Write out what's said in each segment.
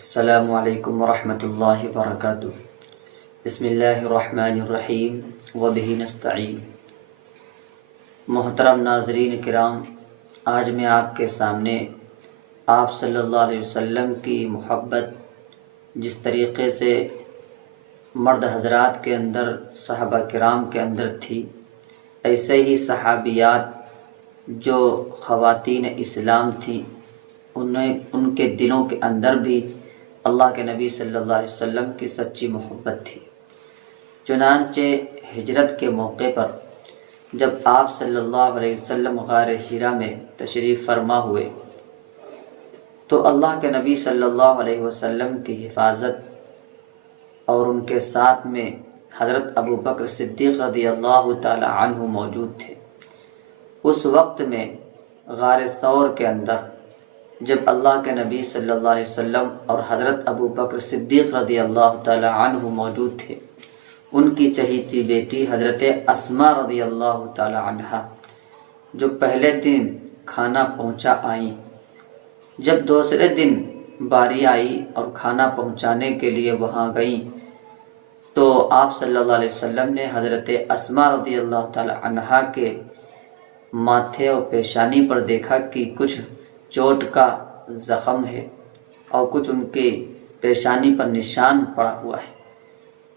السلام علیکم ورحمۃ اللہ وبرکاتہ۔ بسم اللہ الرحمن الرحیم وبہ نستعین۔ محترم ناظرین کرام، آج میں آپ کے سامنے آپ صلی اللہ علیہ وسلم کی محبت جس طریقے سے مرد حضرات کے اندر، صحابہ کرام کے اندر تھی، ایسے ہی صحابیات جو خواتین اسلام تھیں ان کے دلوں کے اندر بھی اللہ کے نبی صلی اللہ علیہ وسلم کی سچی محبت تھی۔ چنانچہ ہجرت کے موقع پر جب آپ صلی اللہ علیہ وسلم غار حرا میں تشریف فرما ہوئے تو اللہ کے نبی صلی اللہ علیہ وسلم کی حفاظت اور ان کے ساتھ میں حضرت ابو بکر صدیق رضی اللہ تعالی عنہ موجود تھے۔ اس وقت میں غار ثور کے اندر جب اللہ کے نبی صلی اللہ علیہ وسلم اور حضرت ابو بکر صدیق رضی اللہ تعالی عنہ موجود تھے، ان کی چہیتی بیٹی حضرت اسماء رضی اللہ تعالی عنہا جو پہلے دن کھانا پہنچا آئیں، جب دوسرے دن باری آئی اور کھانا پہنچانے کے لیے وہاں گئیں تو آپ صلی اللہ علیہ وسلم نے حضرت اسماء رضی اللہ تعالی عنہا کے ماتھے اور پیشانی پر دیکھا کہ کچھ چوٹ کا زخم ہے اور کچھ ان کے پیشانی پر نشان پڑا ہوا ہے۔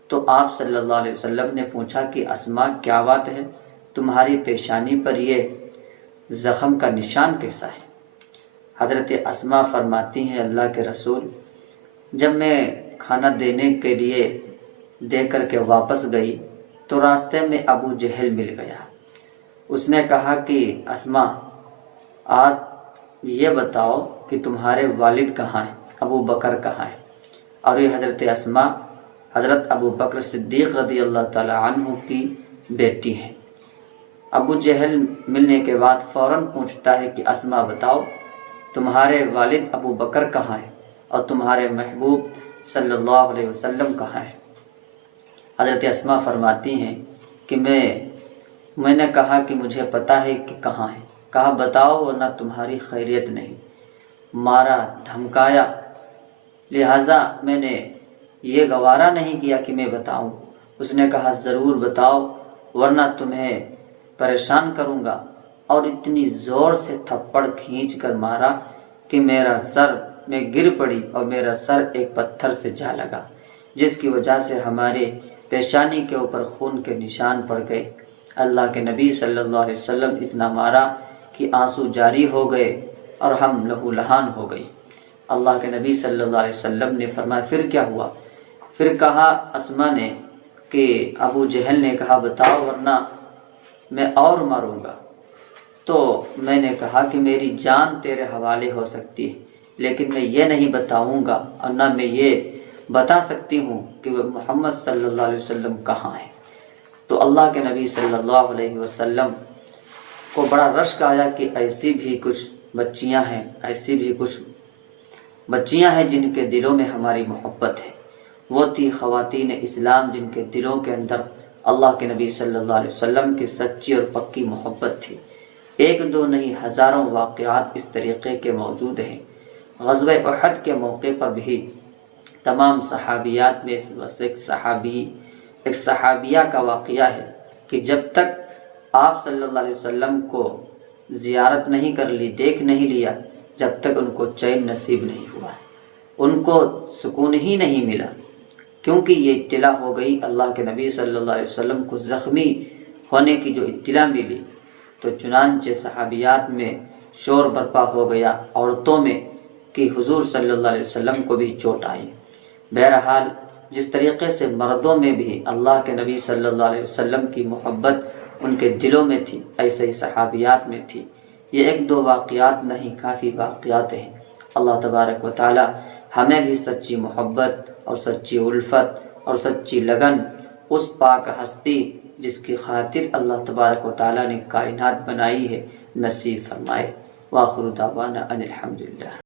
تو آپ صلی اللہ علیہ وسلم نے پوچھا کہ اسماء کیا بات ہے، تمہاری پیشانی پر یہ زخم کا نشان کیسا ہے؟ حضرت اسماء فرماتی ہیں، اللہ کے رسول، جب میں کھانا دینے کے لیے دے کر کے واپس گئی تو راستے میں ابو جہل مل گیا۔ اس نے کہا کہ اسماء، آج یہ بتاؤ کہ تمہارے والد کہاں ہیں، ابو بکر کہاں ہیں؟ اور یہ حضرت اسماء حضرت ابو بکر صدیق رضی اللہ تعالی عنہ کی بیٹی ہیں۔ ابو جہل ملنے کے بعد فوراً پوچھتا ہے کہ اسماء بتاؤ تمہارے والد ابو بکر کہاں ہیں اور تمہارے محبوب صلی اللہ علیہ وسلم کہاں ہیں؟ حضرت اسماء فرماتی ہیں کہ میں نے کہا کہ مجھے پتہ ہے کہ کہاں ہے۔ کہا بتاؤ ورنہ تمہاری خیریت نہیں۔ مارا، دھمکایا، لہٰذا میں نے یہ گوارا نہیں کیا کہ میں بتاؤں۔ اس نے کہا ضرور بتاؤ ورنہ تمہیں پریشان کروں گا، اور اتنی زور سے تھپڑ کھینچ کر مارا کہ میرا سر میں گر پڑی اور میرا سر ایک پتھر سے جا لگا، جس کی وجہ سے ہمارے پیشانی کے اوپر خون کے نشان پڑ گئے۔ اللہ کے نبی صلی اللہ علیہ وسلم اتنا مارا کہ آنسو جاری ہو گئے اور ہم لہو لہان ہو گئی۔ اللہ کے نبی صلی اللہ علیہ وسلم نے فرمایا پھر کیا ہوا؟ پھر کہا اسماء نے کہ ابو جہل نے کہا بتاؤ ورنہ میں اور ماروں گا۔ تو میں نے کہا کہ میری جان تیرے حوالے ہو سکتی ہے، لیکن میں یہ نہیں بتاؤں گا اور نہ میں یہ بتا سکتی ہوں کہ وہ محمد صلی اللہ علیہ وسلم کہاں ہے۔ تو اللہ کے نبی صلی اللہ علیہ وسلم کو بڑا رشک آیا کہ ایسی بھی کچھ بچیاں ہیں جن کے دلوں میں ہماری محبت ہے۔ وہ تھی خواتین اسلام جن کے دلوں کے اندر اللہ کے نبی صلی اللہ علیہ وسلم کی سچی اور پکی محبت تھی۔ ایک دو نہیں، ہزاروں واقعات اس طریقے کے موجود ہیں۔ غزوہ احد کے موقع پر بھی تمام صحابیات میں ایک صحابیہ کا واقعہ ہے کہ جب تک آپ صلی اللہ علیہ وسلم کو زیارت نہیں کر لی، دیکھ نہیں لیا، جب تک ان کو چین نصیب نہیں ہوا، ان کو سکون ہی نہیں ملا، کیونکہ یہ اطلاع ہو گئی اللہ کے نبی صلی اللہ علیہ وسلم کو زخمی ہونے کی جو اطلاع ملی، تو چنانچہ صحابیات میں شور برپا ہو گیا، عورتوں میں، کہ حضور صلی اللہ علیہ وسلم کو بھی چوٹ آئی۔ بہرحال جس طریقے سے مردوں میں بھی اللہ کے نبی صلی اللہ علیہ وسلم کی محبت ان کے دلوں میں تھی، ایسے ہی صحابیات میں تھی۔ یہ ایک دو واقعات نہیں، کافی واقعات ہیں۔ اللہ تبارک و تعالی ہمیں بھی سچی محبت اور سچی الفت اور سچی لگن اس پاک ہستی جس کی خاطر اللہ تبارک و تعالی نے کائنات بنائی ہے نصیب فرمائے۔ وآخر دعوانا ان الحمدللہ۔